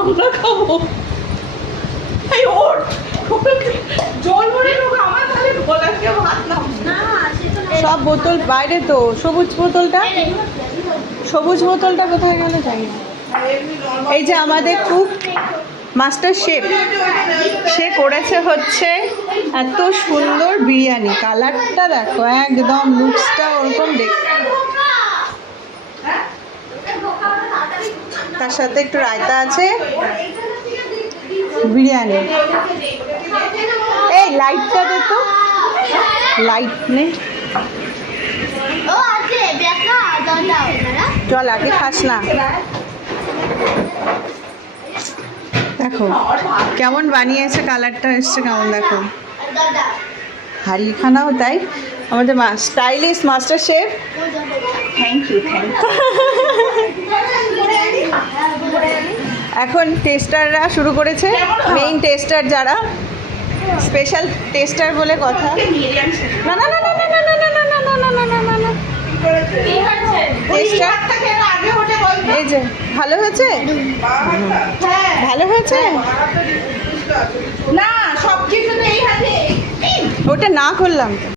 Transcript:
আমরা খাবো। এই ওর জল ভরে ঢোকা আমার তাহলে গলাকে ভাত নাও না সেটা না। সব বোতল বাইরে তো, সবুজ বোতলটা কোথায় গেল জানি না। এই যে আমাদের কুক মাস্টার শেফ, সে করেছে হচ্ছে এত সুন্দর বিরিয়ানি। কালারটা দেখো, একদম লুকসটা ওরকম দেখতে। তার সাথে একটু রায়তা আছে, বিরিয়ানি। এই লাইটটা দে তো, লাইট নে। ও আছে দেখা দাও দাও না। চল আগে খাস না। দেখো কেমন বানিয়েছে, কালারটা এসছে কেমন দেখো। দাদা হারি খানাও তাই, আমাদের stylish master chef. Thank you এখন টেস্টাররা শুরু করেছে, মেইন টেস্টার যারা, স্পেশাল টেস্টার বলে কথা। না না না না না না না না না না না না না না। টেস্টার এই যে ভালো হয়েছে, ভালো হয়েছে। না সব কিছু তো এই হাতে ওটা না করলাম তো।